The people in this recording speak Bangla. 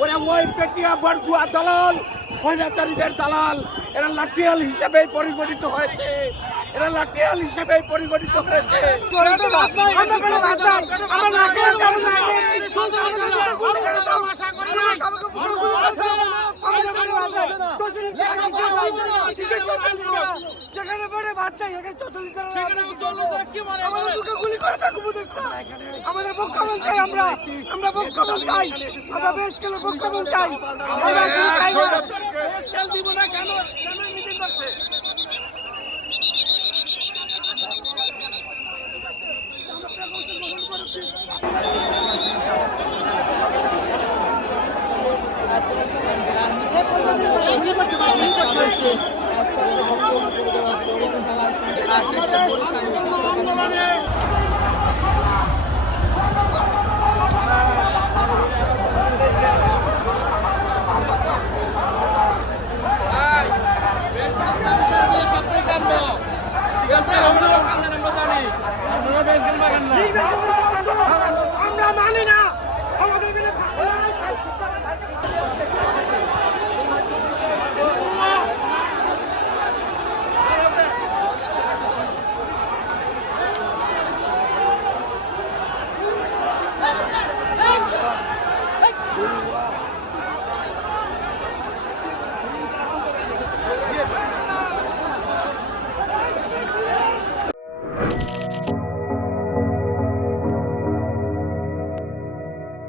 ওরা ওই পেটিয়া বড়জুয়া দালাল, স্বৈরাচারীদের দালাল, এরা লাঠিয়াল হিসেবে পরিগণিত হয়েছে, এরা লাঠিয়াল হিসেবে পরিগণিত হয়েছে। যেখানে পড়ে বাদ দেয় আমাদের বক্তব্য চাই, আমরা বক্তব্য চাই, আমরা বেশ কেন বক্তব্য চাই, আমরা দিব না। কেন মিটিং করছে?